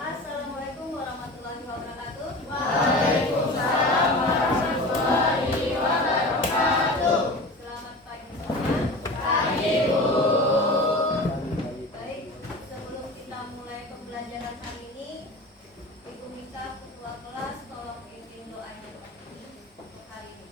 Assalamualaikum warahmatullahi wabarakatuh. Waalaikumsalam warahmatullahi wabarakatuh. Selamat pagi semua. Pagi, Bu. Baik, sebelum kita mulai pembelajaran hari ini, Ibu Mika ketua kelas tolong pimpin doanya untuk hari ini.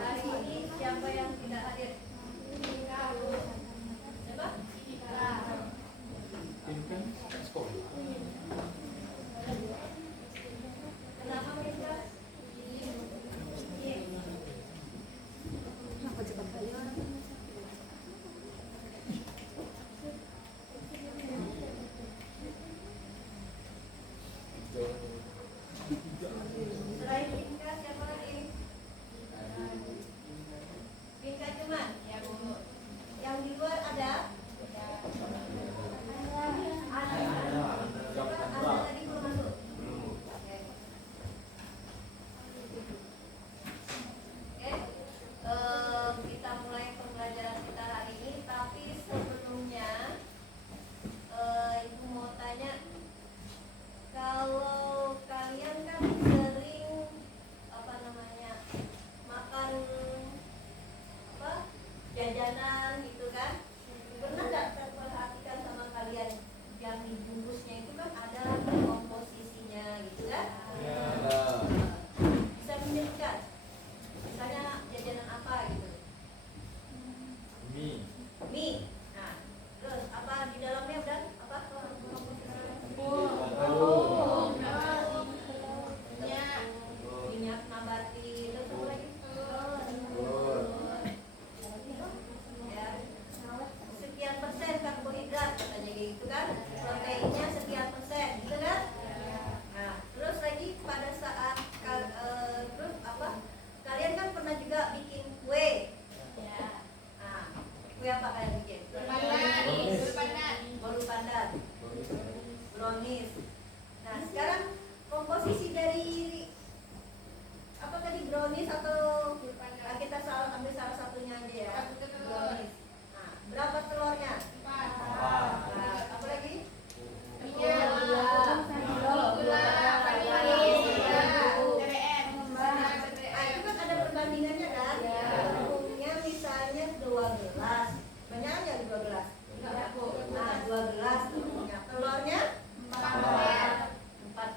Hari ini siapa yang tidak hadir? Siapa? Kenapa Mika? Selain Mika siapa lagi? Mika cuman? Ya Bu. Yang di luar ada? Ada tadi belum masuk? Oke. Kita mulai pembelajaran kita hari ini, tapi sebelumnya Ibu mau tanya, kalau kalian kan sering makan jajanan gitu kan, pernah nggak terperhatikan sama kalian yang dibungkusnya itu kan ada komposisinya gitu kan? Bisa menyebutkan misalnya jajanan apa gitu? Mie. Nah, terus apa di dalamnya udah apa komposisinya? Minyak nabati, terus apa lagi? Ya, sekian persen karbohidrat katanya gitu kan, proteinnya sekian persen gitu kan. Nah, terus lagi pada saat terus apa, kalian kan pernah juga bikin kue. Nah, kue apa kalian bikin? Bolu pandan, brownies. Nah, sekarang komposisi dari apa tadi, brownies atau kita ambil salah satunya aja ya, brownies. Nah, berapa telurnya? 4. Nah, apa lagi? Gula, itu kan ada perbandingannya kan? Umumnya misalnya 2 gelas, banyaknya 2 gelas. Nah, 2 gelas telurnya 4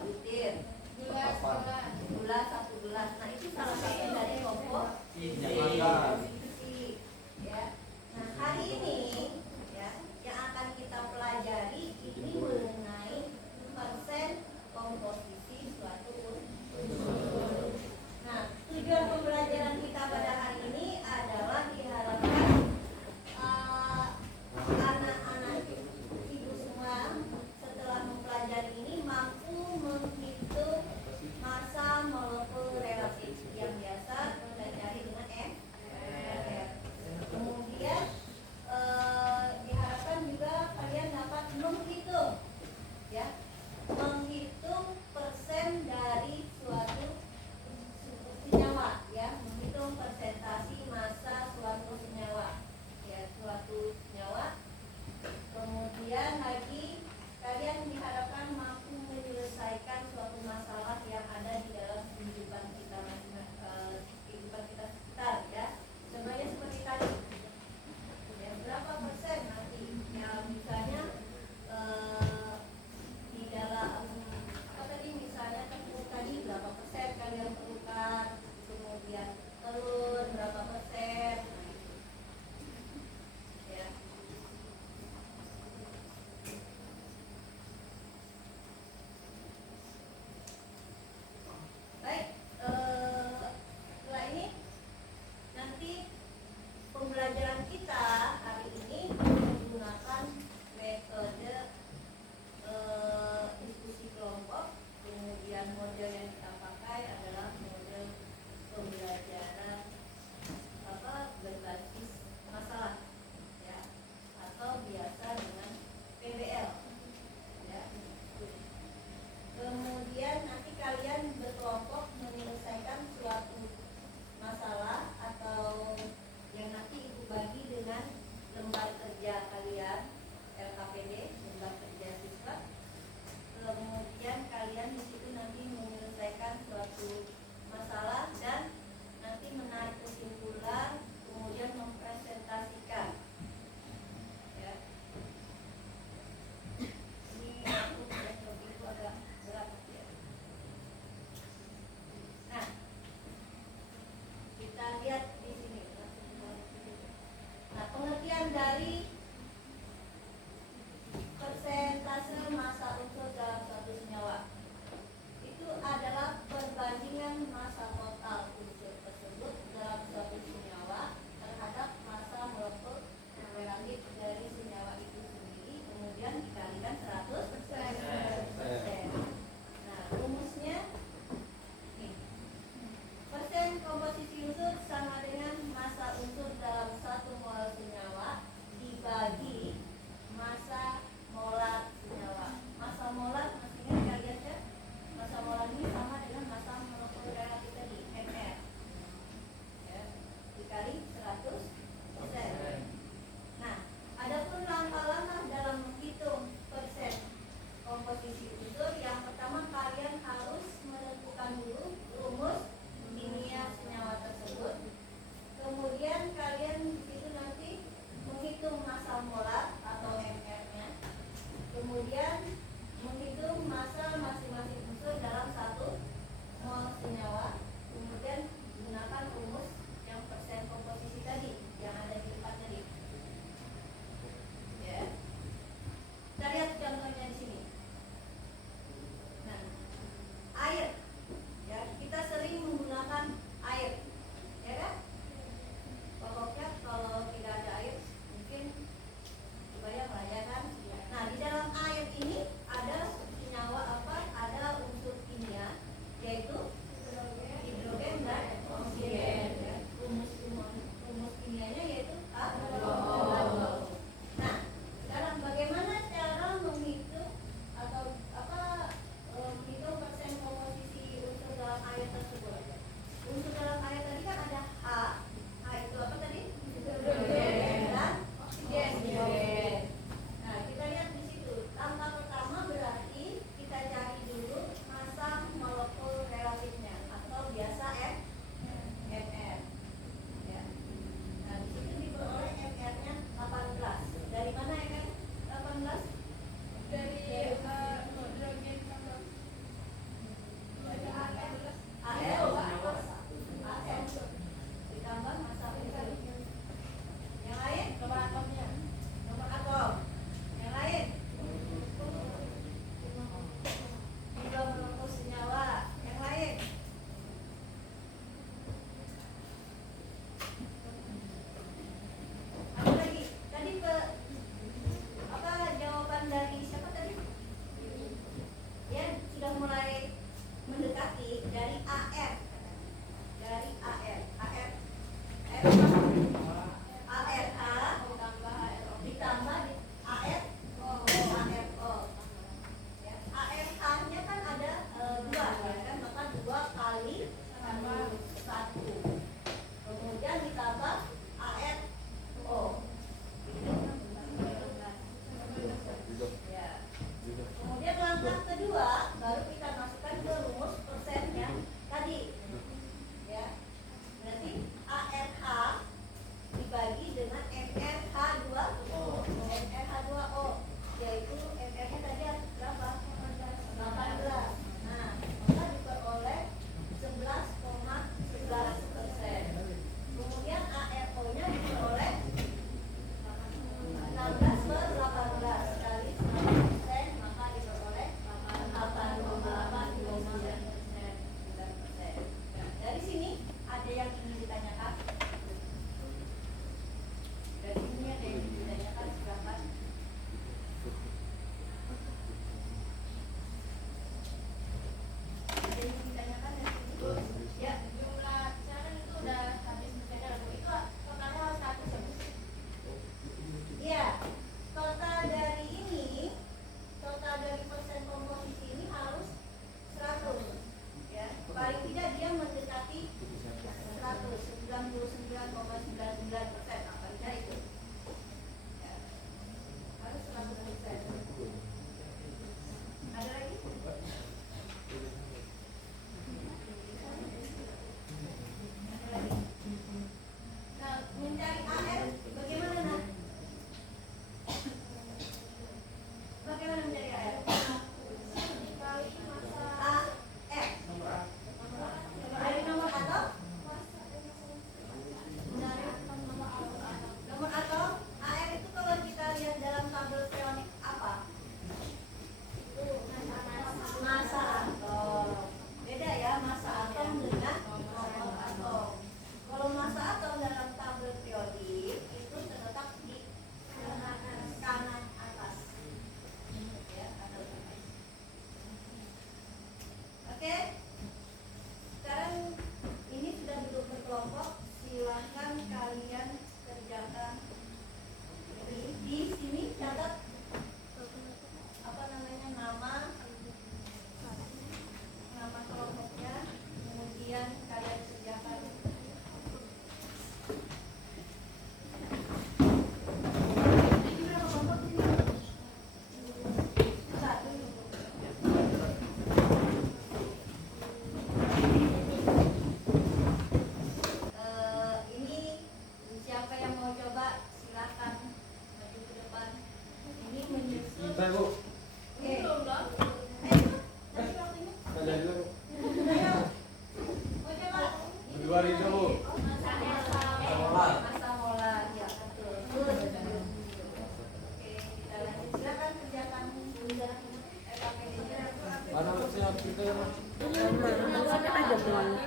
semuanya.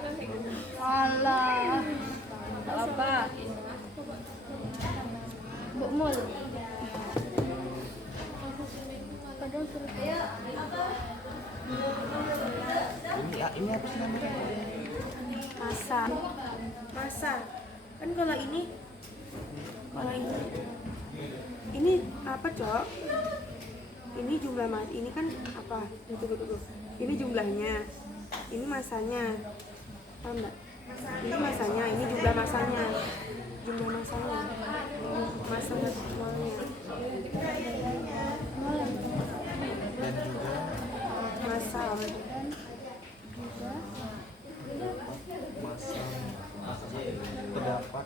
Alah. Apa? Bu Mul. Kadang suruh Ayo, apa? Ini apa sih namanya? Masa. Kan kalau ini ini apa, Cok? Ini jumlah mas, ini kan apa? Tunggu. Ini jumlahnya. Ini masanya. Paham enggak? Ini masanya, ini jumlah masanya. Jumlah masanya. Masanya semuanya. Dan juga Masa. terdapat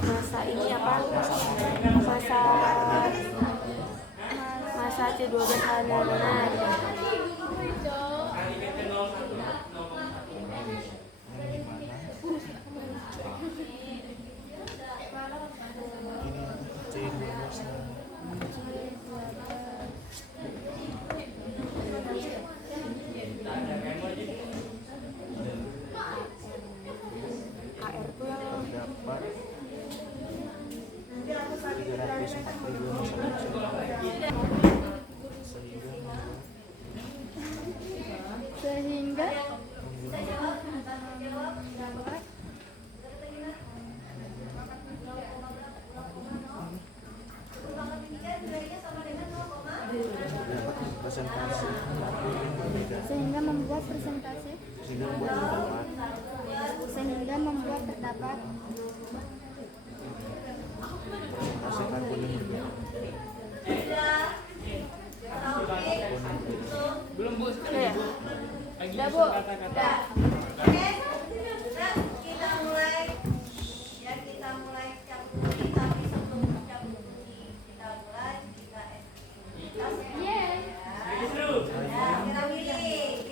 Masa ini apa? Masa C12 harian. AR tuh yang terdapat 342 masyarakat sehingga presentasi sehingga membuat presentasi sehingga membuat terdapat presentasi kuning juga ya. udah Bu udah Oke, nah, kita mulai. Ya, kita mulai campuri. Tapi sebelum campuri, kita mulai kita aktivitas. Ya, kita pilih.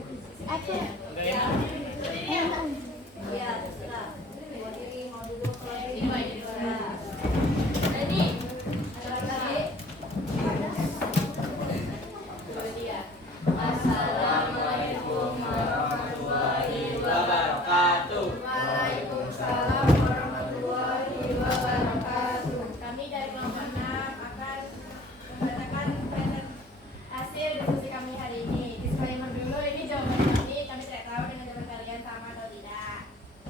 Apa? Enak. Iya, terserah. Mau diri, mau duduk, kalau diri. Nah. Assalamualaikum warahmatullahi wabarakatuh. Waalaikumsalam warahmatullahi wabarakatuh. Kami dari kelompok 6 akan membacakan hasil diskusi kami hari ini. Disclaimer dulu, ini jawaban kami tidak tahu dengan jawaban kalian sama atau tidak.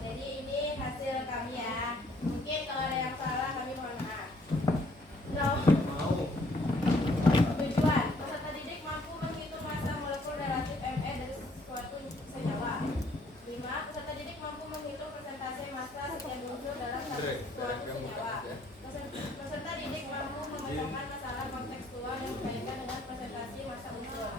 Jadi ini hasil kami ya. Mungkin kalau ada yang salah kami mohon maaf. No. Tujuan, peserta didik mampu menghitung massa molekul relatif Me dari suatu senyawa. 5. Peserta didik mampu menghitung persentase massa setiap unsur dalam suatu senyawa. Peserta didik mampu memecahkan masalah kontekstual yang berkaitan dengan presentasi massa unsur.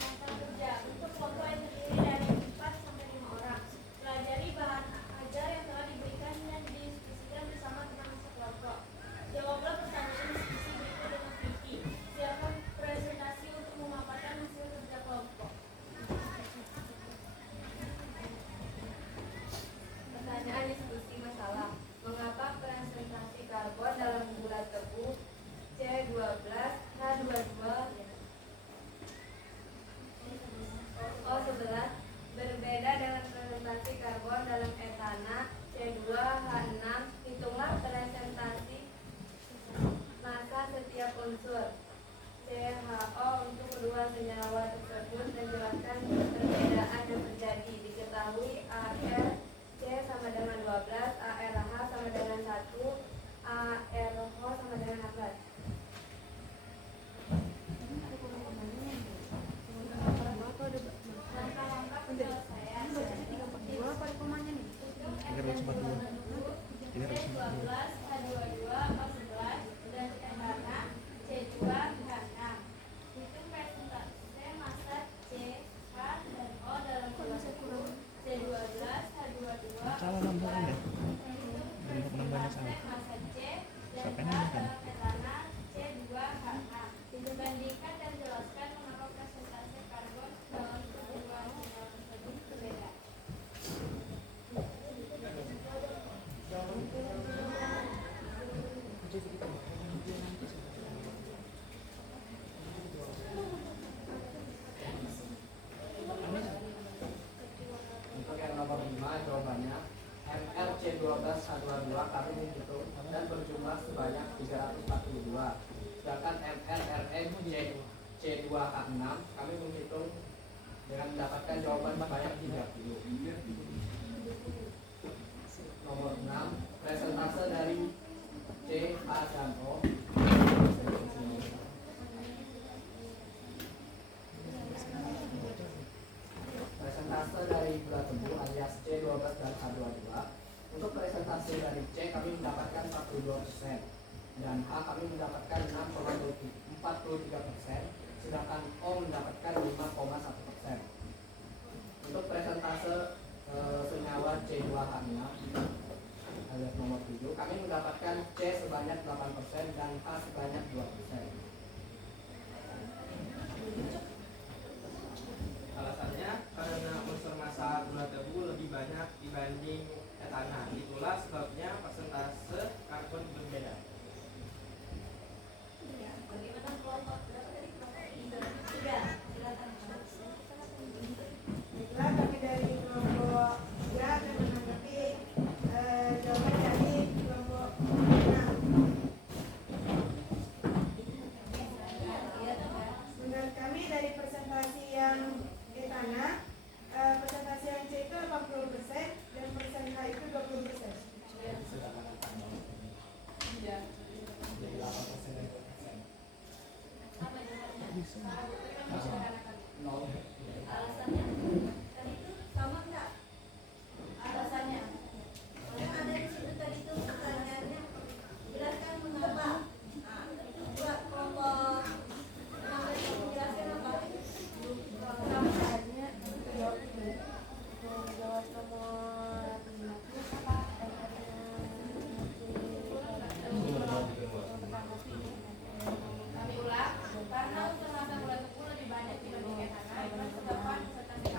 Masa kerja untuk kelompok yang terdiri dari 4 sampai 5 orang. Pelajari bahan ajar yang telah diberikan dan didiskusikan bersama teman sekelompok. Jawablah pertanyaan diskusi berikut dengan teliti. Silakan presentasi untuk memaparkan hasil kerja kelompok. Pertanyaan diskusi masalah. Mengapa presentasi karbon dalam bulat tebu C12H22 O11 berbeda dengan presentasi karbon dalam etana C2H6? Hitunglah presentasi massa setiap unsur CHO untuk kedua senyawa tersebut dan jelaskan perbedaan yang terjadi. Diketahui ARC sama dengan 12, ARH sama dengan 1, ARH sama dengan 16. Langkah-langkah penyelesaian. Ini harus 42. Ini harus 42. C12, H22, O11 dan etana C2H6. Hitung persentase massa C, H, dan O dalam bulat tebu C12, H22, Salah nambahnya. Hitung Nambahnya persentase salah. massa C dan Siapa H yang nambahkan? dalam etana C2H6. Bandingkan dan jelaskan mengapa persentase karbon dalam kedua senyawa tersebut berbeda. Untuk yang nomor 5 jawabannya MRC12H22 kami menghitung dan berjumlah sebanyak 342. Sedangkan MRRN C2H6 kami menghitung dengan mendapatkan jawaban sebanyak 30. Nomor 6 presentase dari C, H, dan O. Presentase dari bulat tebu alias C12 dan H22. Untuk presentase dari C kami mendapatkan 42% dan H kami mendapatkan 6,43%, sedangkan O mendapatkan 5,1%. Untuk presentase senyawa C2H6 alias nomor 7 kami mendapatkan C sebanyak 8% dan H sebanyak 2%. Alasannya karena unsur massa bulat tebu lebih banyak dibanding etana. Itulah sebabnya persentase karbon berbeda. Bagaimana kelompok berapa tadi kelompok tiga? Silakan. Baiklah, kami dari kelompok 3 akan menanggapi jawaban dari kelompok 6. Menurut kami dari presentasi yang etana, presentasi yang C itu 80% dan persen H itu 20%. Jadi 8% dan 2%. Nol. Alasannya tadi itu sama enggak? Alasannya yang ada di situ tadi itu pertanyaannya jelaskan mengapa. Nah, itu buat kelompok yang tadi kamu jelaskan apa? Akhirnya jawab nomor 5. Kami ulang, karena unsur massa bulat tebu lebih banyak dibanding etana, sebabkan presentasi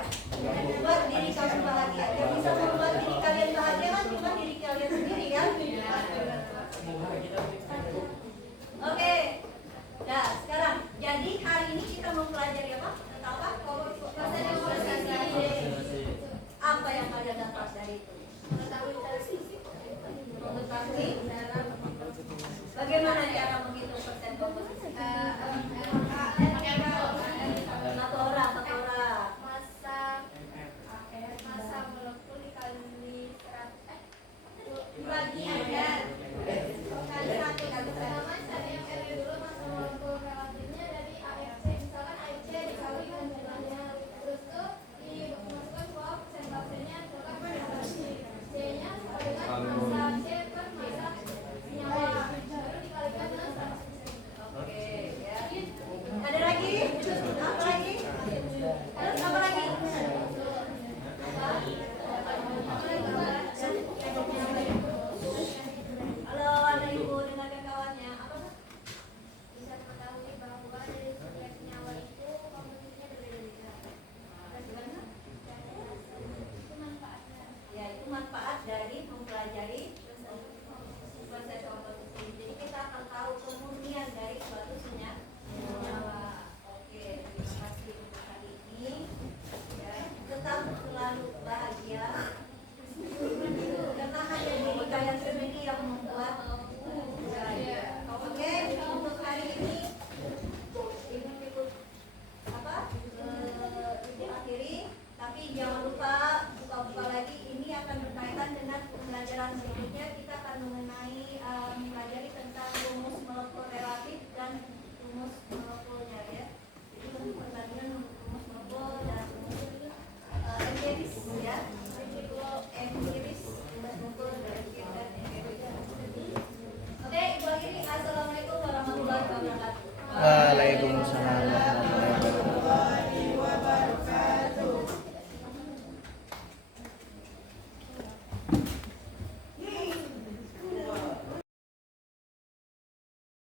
bahagia. Buat diri kamu bahagia. Yang bisa membuat diri kalian bahagia kan cuma diri kalian sendiri kan? Oke. Nah, sekarang jadi hari ini kita mempelajari apa? Tentang apa? Apa yang kalian dapat dari itu? Mengetahui bagaimana cara menghitung persen komposisi? Satu orang. Masa molekul dikali 100 bagi agar kali 1 kali 100. Yang R dulu masa molekul relatifnya dari AFC, misalkan AFC dikali dengan jumlahnya, terus tuh dimasukkan bahwa persentasenya misalkan C-nya sama dengan masa C per masa senyawa, baru dikalikan dengan 100%. Oke, ya. Ada lagi? Apa lagi? Terus apa lagi? Halo, ada ibu dengan kawannya. Apa tuh? Bisa mengetahui bahwa dari setiap senyawa itu komposisinya berbeda-beda. Itu manfaatnya. Ya, itu manfaat dari mempelajari proses komposisi. Jadi kita akan tahu kemurnian dari suatu senyawa. Oke, terima kasih untuk hari ini. Ya, tetap selalu bahagia. Karena hanya diri kalian sendiri yang membuat bahagia. Oke, untuk hari ini ibu apa? Ibu akhiri. Tapi jangan lupa buka-buka lagi. Ini akan berkaitan dengan pembelajaran berikutnya.